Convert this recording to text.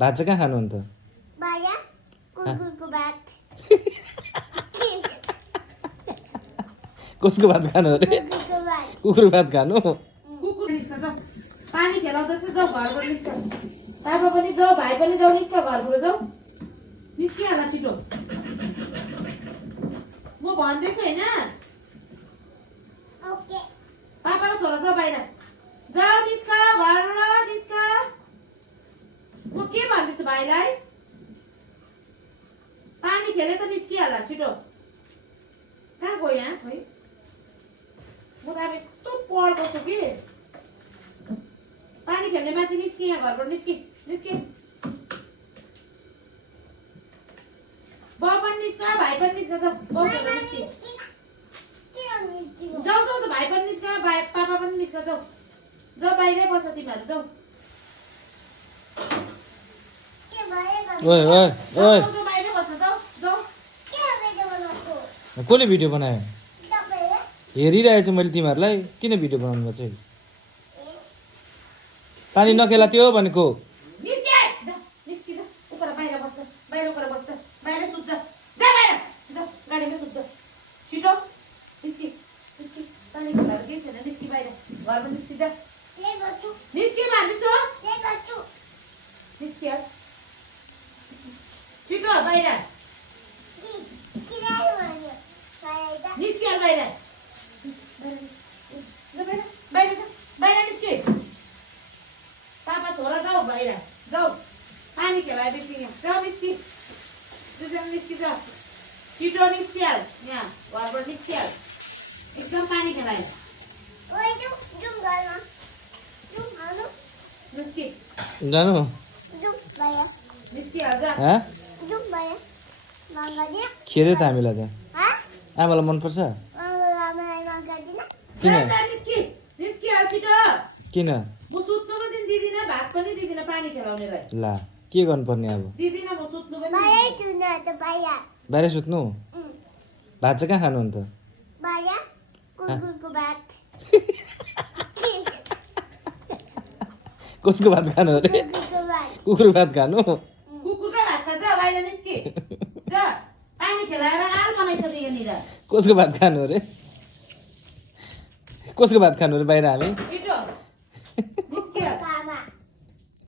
भात चाहिँ कहाँ खानु अन्त कसको भात खानु अरे कुकुर भात खानु कुकुर निस्क जाऊ पानी खेलाउँदैछ जाऊ घरबाट निस्क पापा पनि जाऊ भाइ पनि जाऊ निस्क घरबाट जाऊ निस्किहाल छिटो म भन्दैछु होइन पापा र छोरा जाऊ बाहिर जाऊ निस्क घरबाट निस्क म के भन्दैछु भाइलाई पानी खेले त निस्किहाल छिटो कहाँ गयो यहाँ खोइ म त अब यस्तो पढ्को छु कि पानी खेल्ने मान्छे निस्कि यहाँ घरबाट निस्कि निस्कि बाउ पनि निस्क भाइ पनि निस्क जाऊ बाउसँग निस्कि जाऊ जाऊ त भाइ पनि निस्क भाइ पापा पनि निस्क जाऊ जाऊ बाहिरै बस तिमीहरू जाऊ ओए ओए ओए जाऊ बाहिरै बस जाऊ जाऊ कसले भिडियो बनायो हेरिरहेछु मैले तिमीहरूलाई किन भिडियो बनाउनु भएको चाहिँ पानी नखेला त्यो भनेको निस्के जा निस्कि जा उपर बाहिर बस्छ बाहिर उपर बस्छ बाहिर सुत्छ जा बाहिर जा गाडीमा सुत्छ छिटो निस्कि निस्कि पानी खेलाएर केही छैन निस्कि बाहिर घरमा निस्कि जा निस्कि भन्दैछु निस्किहाल छिटो बाहिर निस्किहाल बाहिर बाहिर जा बाहिर निस्कि पापा छोरा जाऊ बाहिर जाऊ पानी खेलाएपछि यहाँ जाऊ निस्कि दुईजना निस्कि जाऊ छिटो निस्किहाल यहाँ घरबाट निस्किहाल एकदम पानी खेलायो निस्कि जानु निस्किहाल जा खेल्यो त हामीलाई त आमालाई मनपर्छ किन जा निस्कि निस्किहाल छिटो किन म सुत्नु पनि दिदिनँ भात पनि दिदिनँ पानी खेलाउनेलाई ला के गर्नुपर्ने अब दिदिनँ म सुत्नु पनि बाहिर सुत्नु भात चाहिँ कहाँ खानु अन्त कसको भात खानु अरे कुकुर भात खानु कुकुरकै भात खान्छ बाहिर निस्कि जा पानी खेलाएर आल बनाइसक्यो यहाँनिर कसको भात खानु अरे कसको भात खानु अरे बाहिर हामी